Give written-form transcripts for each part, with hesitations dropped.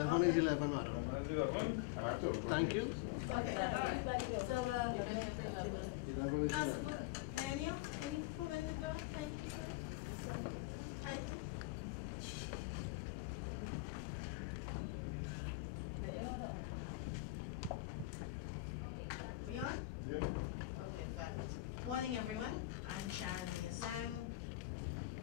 11 is 11, madam. Thank you. Okay. So, 11 is 11. Daniel, any comment to go? Thank you, sir. Thank you. We on? Yeah. Okay, fabulous. Morning, everyone. I'm Sharon Sang,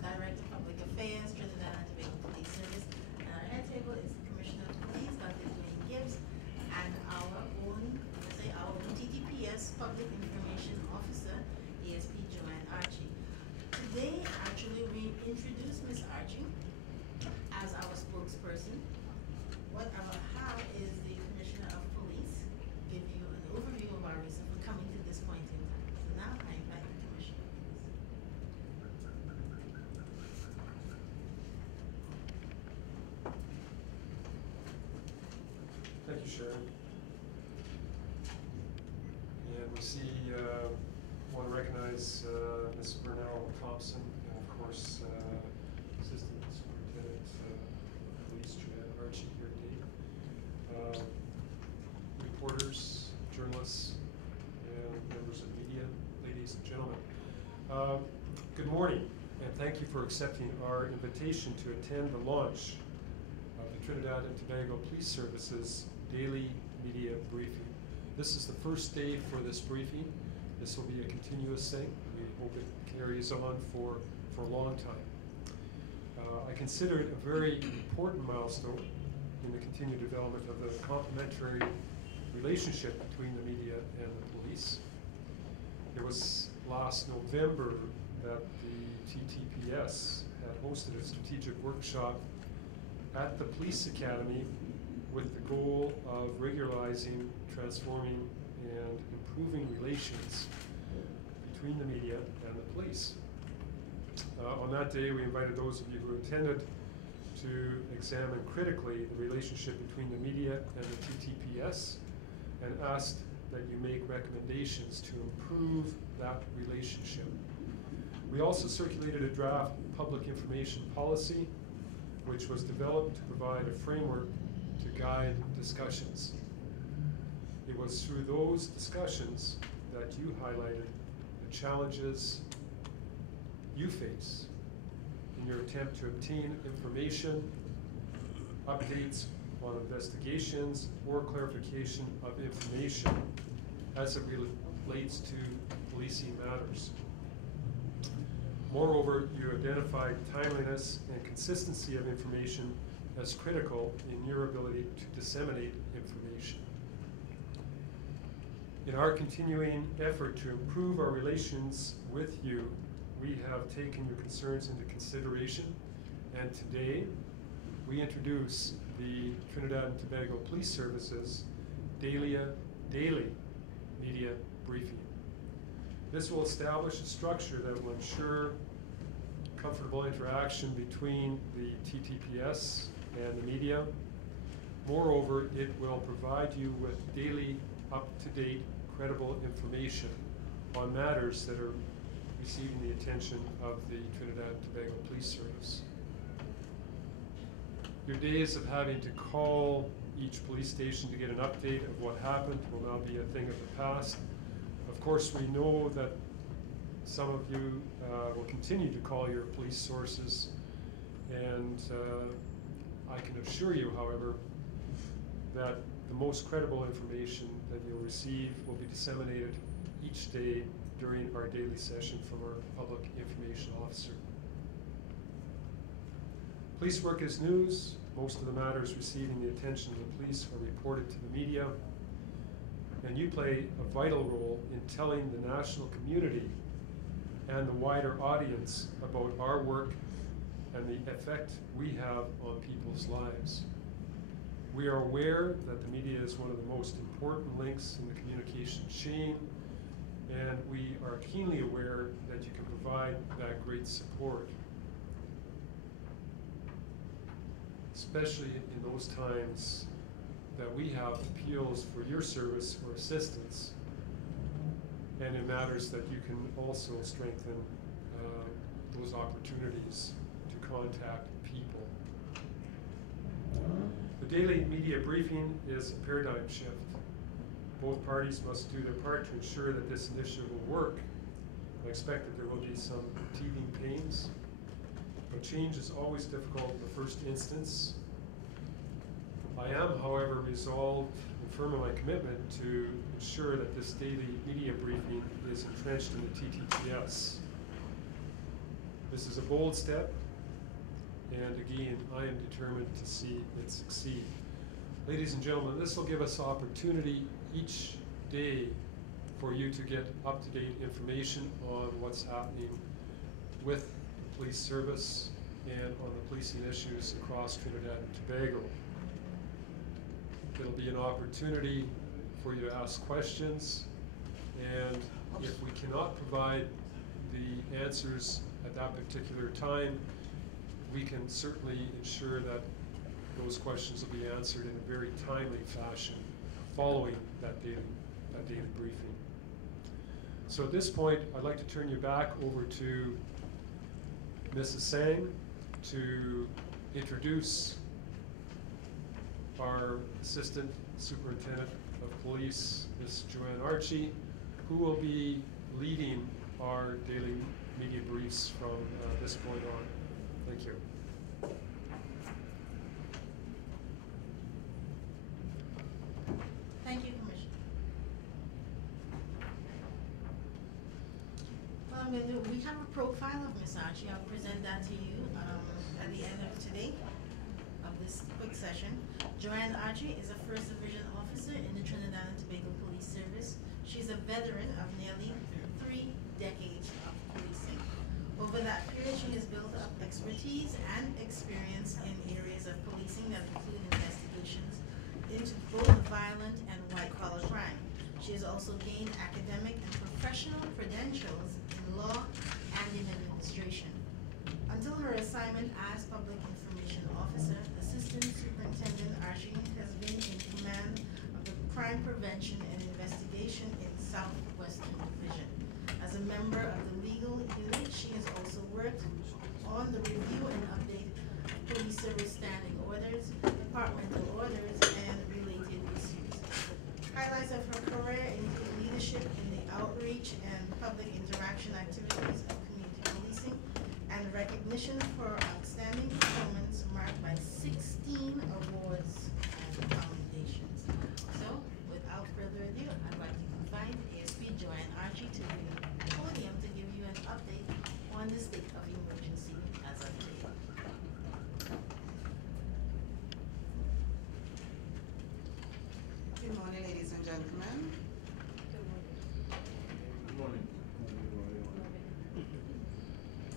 Director of Public Affairs, Trinidad and Tobago Police Service. And our head table is the Commissioner of Police, Dr. Dwayne Gibbs, and our own TTPS Public Information Officer, ASP Joanne Archie. Today, actually, we introduced Ms. Archie as our spokesperson. What I will have is the Commissioner of Police give you an overview of our reason for coming to this point in time. So now I invite the Commissioner, please. Thank you, Sharon. And we want to recognize Ms. Bernal Thompson and, of course, Assistant Superintendent of Police Joanne Archie here today. Reporters, journalists, and members of media, ladies and gentlemen. Good morning, and thank you for accepting our invitation to attend the launch of the Trinidad and Tobago Police Service's daily media briefing. This is the first day for this briefing. This will be a continuous thing. We hope it carries on for a long time. I consider it a very important milestone in the continued development of the complementary relationship between the media and the police. It was last November that the TTPS had hosted a strategic workshop at the Police Academy with the goal of regularizing, transforming, and improving relations between the media and the police. On that day, we invited those of you who attended to examine critically the relationship between the media and the TTPS and asked that you make recommendations to improve that relationship. We also circulated a draft public information policy which was developed to provide a framework to guide discussions. It was through those discussions that you highlighted the challenges you face in your attempt to obtain information, updates on investigations, or clarification of information as it relates to policing matters. Moreover, you identified timeliness and consistency of information as critical in your ability to disseminate information. In our continuing effort to improve our relations with you, we have taken your concerns into consideration, and today we introduce the Trinidad and Tobago Police Service's daily media briefing. This will establish a structure that will ensure comfortable interaction between the TTPS and the media. Moreover, it will provide you with daily, up-to-date, credible information on matters that are receiving the attention of the Trinidad and Tobago Police Service. Your days of having to call each police station to get an update of what happened will now be a thing of the past. Of course, we know that some of you will continue to call your police sources, and I can assure you, however, that the most credible information that you'll receive will be disseminated each day during our daily session from our public information officer. Police work is news. Most of the matters receiving the attention of the police are reported to the media, and you play a vital role in telling the national community and the wider audience about our work and the effect we have on people's lives. We are aware that the media is one of the most important links in the communication chain, and we are keenly aware that you can provide that great support, especially in those times that we have appeals for your service or assistance, and in matters that you can also strengthen those opportunities to contact people. The daily media briefing is a paradigm shift. Both parties must do their part to ensure that this initiative will work. I expect that there will be some teething pains, but change is always difficult in the first instance. I am, however, resolved and firm in my commitment to ensure that this daily media briefing is entrenched in the TTPS. This is a bold step, and again, I am determined to see it succeed. Ladies and gentlemen, this will give us opportunity each day for you to get up-to-date information on what's happening with the police service and on the policing issues across Trinidad and Tobago. It'll be an opportunity for you to ask questions, and if we cannot provide the answers at that particular time, we can certainly ensure that those questions will be answered in a very timely fashion following that daily briefing. So at this point, I'd like to turn you back over to Mrs. Sang to introduce our Assistant Superintendent of Police, Ms. Joanne Archie, who will be leading our daily media briefs from this point on. Thank you. Thank you, Commissioner. Well, I'm going to do, we have a profile of Ms. Archie. I'll present that to you at the end of today, of this quick session. Joanne Archie is a First Division Officer in the Trinidad and Tobago Police Service. She's a veteran of nearly 3 decades of policing. Over that period, she has built up expertise and experience in areas of policing that include investigations into both violent and white-collar crime. She has also gained academic and professional credentials in law and in administration. Until her assignment as Public Information Officer, Assistant Superintendent Archie has been in command of the Crime Prevention and Investigation in Southwestern Division. As a member of the legal unit, she has also worked on the review and update of police service standing orders, departmental orders, and related issues. Highlights of her career include leadership in the outreach and public interaction activities of community policing, and recognition for outstanding performance marked by 16 awards and commendations. So, without further ado, I'd like to invite ASP Joanne Archie to the podium to give you an update on the state of emergency as of today. Good morning, ladies and gentlemen. Good morning.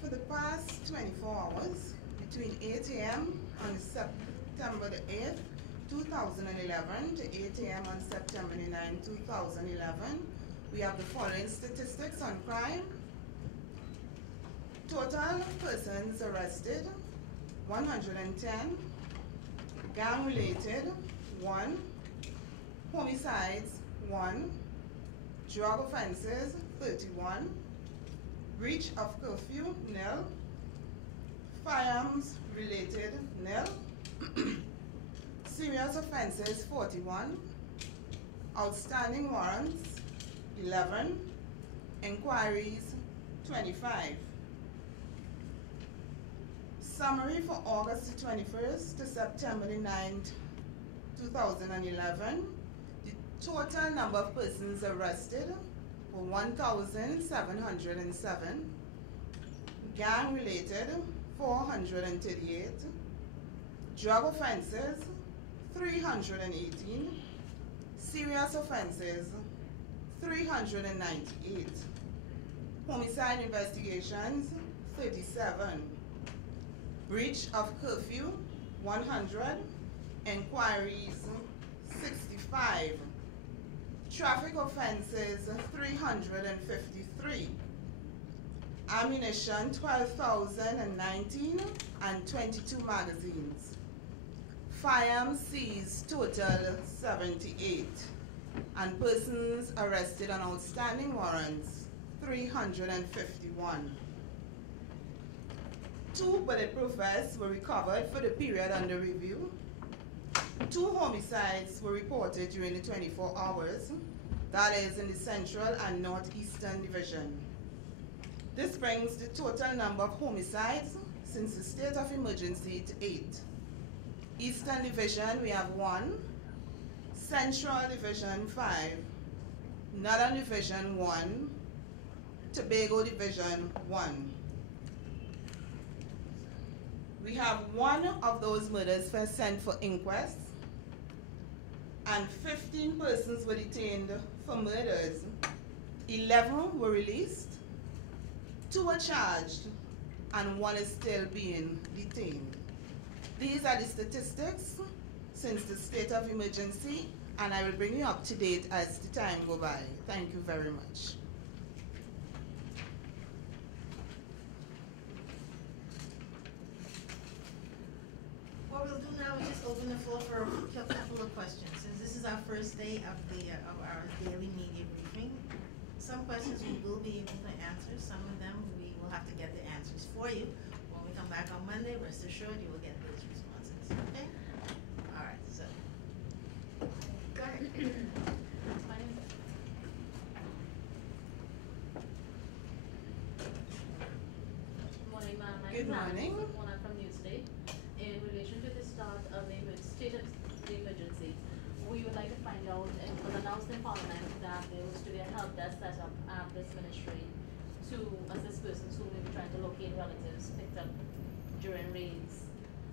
For the past 24 hours, between 8 a.m. on September the 8th, 2011 to 8 a.m. on September the 9th, 2011, we have the following statistics on crime. Total persons arrested, 110. Gang-related, 1. Homicides, 1. Drug offenses, 31. Breach of curfew, nil. Firearms related, nil. Serious offenses, 41. Outstanding warrants, 11. Inquiries, 25. Summary for August the 21st to September the 9th, 2011. The total number of persons arrested were 1,707. Gang related, 438. Drug offenses, 318. Serious offenses, 398. Homicide investigations, 37. Breach of curfew, 100. Inquiries, 65. Traffic offenses, 353. Ammunition, 12,019 and 22 magazines. Firearms seized, total 78. And persons arrested on outstanding warrants, 351. 2 bulletproof vests were recovered for the period under review. 2 homicides were reported during the 24 hours. That is in the Central and Northeastern Division. This brings the total number of homicides since the state of emergency to 8. Eastern Division, we have 1. Central Division, 5. Northern Division, 1. Tobago Division, 1. We have 1 of those murders first sent for inquest, and 15 persons were detained for murders. 11 were released, 2 were charged, and 1 is still being detained. These are the statistics since the state of emergency, and I will bring you up to date as the time goes by. Thank you very much. What we'll do now is just open the floor for a couple of questions. Since this is our first day of our daily media briefing, some questions we will be able to answer. Some of them we will have to get the answers for you. When we come back on Monday, rest assured you will get those responses. Okay? All right. So, go ahead. Morning, ma'am. Good morning. I'm from Newsday. In relation to the start of the state of the emergency, we would like to find out, and it was announced in Parliament that there was to be a help desk set up at this ministry to assist persons who may be trying to locate relatives picked up during raids.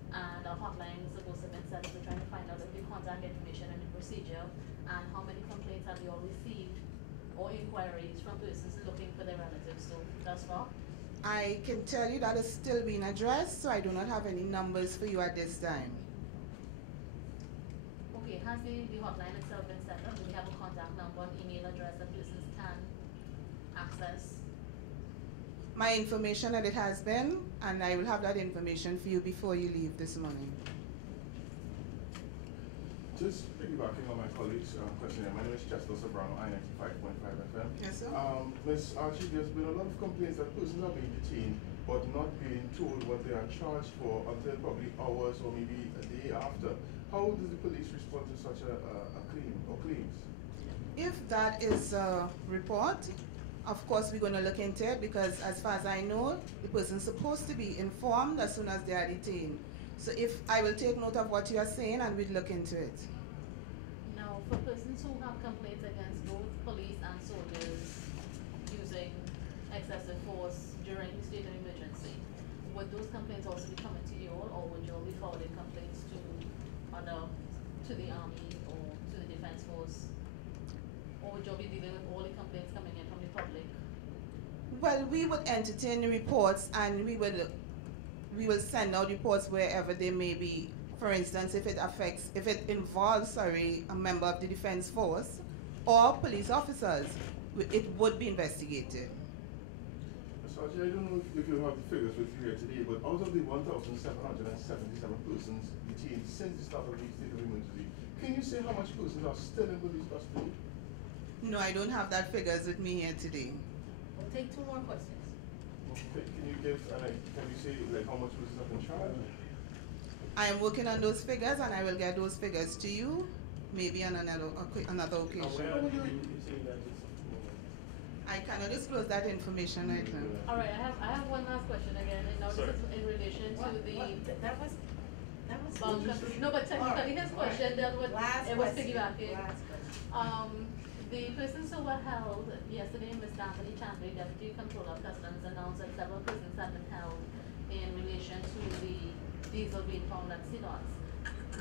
And a hotline is supposed to have been set up to try to find out the contact information and the procedure, and how many complaints have you all received or inquiries from persons looking for their relatives so thus far? I can tell you that is still being addressed, so I do not have any numbers for you at this time. Okay, has the hotline itself been set up? Do we have a contact number, email address that persons can access? My information that it has been, and I will have that information for you before you leave this morning. Just piggybacking on my colleague's question, my name is Chester Sobrano, I-95.5 FM. Yes, sir. Ms. Archie, there's been a lot of complaints that persons are being detained but not being told what they are charged for until probably hours or maybe a day after. How does the police respond to such a claim or claims? If that is a report, of course we're going to look into it, because as far as I know, the person's supposed to be informed as soon as they are detained. So if I will take note of what you are saying and we'll look into it. Now, for persons who have complaints against both police and soldiers using excessive force during the state of emergency, would those complaints also be coming to you all, or would you all be forwarding complaints to the army or to the defense force? Or would you all be dealing with all the complaints coming in from the public? Well, we would entertain the reports, and we will send out reports wherever they may be. For instance, if it involves, a member of the defense force or police officers, it would be investigated. Sergeant, I don't know if you have the figures with you here today, but out of the 1,777 persons detained since the start of the state of emergency, can you say how much persons are still in police custody? No, I don't have that figures with me here today. We'll take 2 more questions. Okay, can you give, can you say how much persons have been charged? I am working on those figures, and I will get those figures to you maybe on another occasion. I cannot disclose that information right now. All right, I have one last question again, and now this is in relation to That was bulk of, no, but technically his question dealt with, it was piggybacking. The persons who were held yesterday, Mr. Anthony Champley, Deputy Controller of Customs, announced that several persons have been held in relation to the diesel being found at Sidons.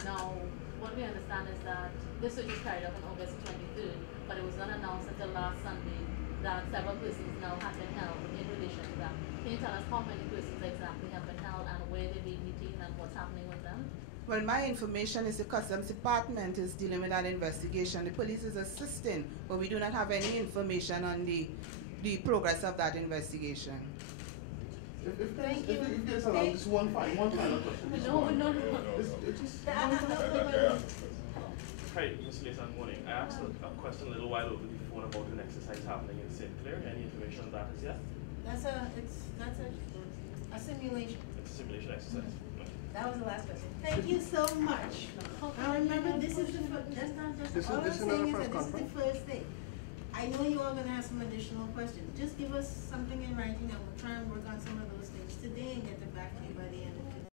Now, what we understand is that this was just carried out on August 23rd, but it was not announced until last Sunday that several persons now have been held in relation to that. Can you tell us how many persons exactly have been held and where they're being detained and what's happening with them? Well, my information is the Customs Department is dealing with that investigation. The police is assisting, but we do not have any information on the progress of that investigation. If you guys allow just one final question. No. Hi, Ms. Layson, morning. I asked a question a little while over the phone about an exercise happening in St. Clair. Any information on that as yet? That's a simulation. It's a simulation exercise. Okay. That was the last question. Thank you so much. Now remember, this is the first, all I'm saying is that this is the first thing. I know you all gonna have some additional questions. Just give us something in writing and we'll try and work on some of those things today and get it back to you by the end